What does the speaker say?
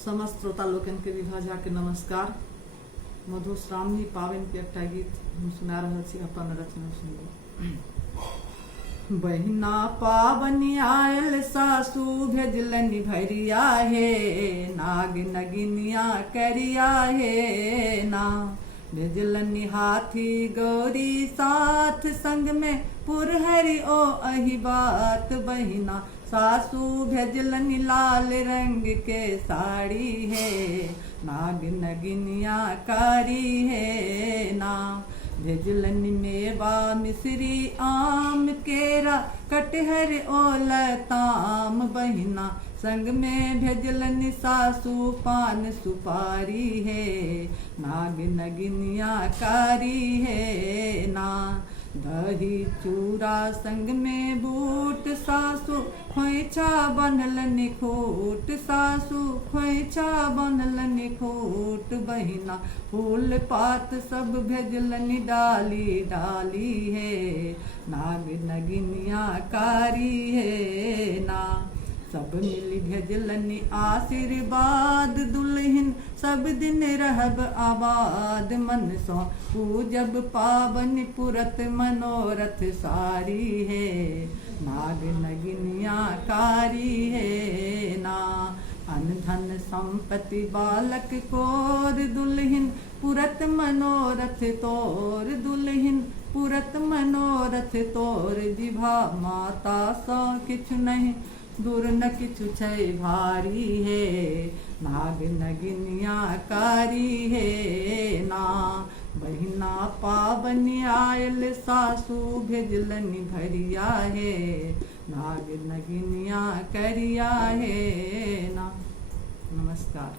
समस्त श्रोता लोकन के विभा झा के नमस्कार। मधुश्रावणी पावन के एकटा गीत हम सुना रहल छी, अपन रचना सुनबो। बहिना पावनी आयल सासू भेजलनि भरिया हे, नाग नगिनिया करिया हे ना। भेजलनि हाथी गौरी साथ, संग में पुरहरी ओ अही बात। बहिना सासू भेजलनि लाल रंग के साड़ी है, नाग नगिनिया कारी है ना। भेजलनि मेवा मिश्री आम केरा, कटहर ओ लताम। बहिना संग में भेजलनि सासू पान सुपारी है, नाग नगिनिया कारी है ना। दही चूड़ा संग में बूट, सासू खोइछा बनलनि खोट। सासू खोइछा बनलनि खोट। बहिना फूल पात सब भेजलनि डाली डाली है, नाग नगिनिया कारी है ना। सब मिल भेजलनि आशीर्वाद, दुल्हन सब दिन रहब आबाद। मन सो पूजब पावन पुरत, मनोरथ सारी है, नाग नगिनिया कारी है ना। अन धन संपत्ति बालक कोर, दुल्हन पुरत मनोरथ तोर। दुल्हन पुरत मनोरथ तोर, जिभा माता सा किछु नहीं, दूर न किछु छै भारी है, नाग नगिनिया कारी है ना। बहिना पावनी आयल सासू भेजलनि भरिया है, नाग नगिनिया करिया है ना। नमस्कार।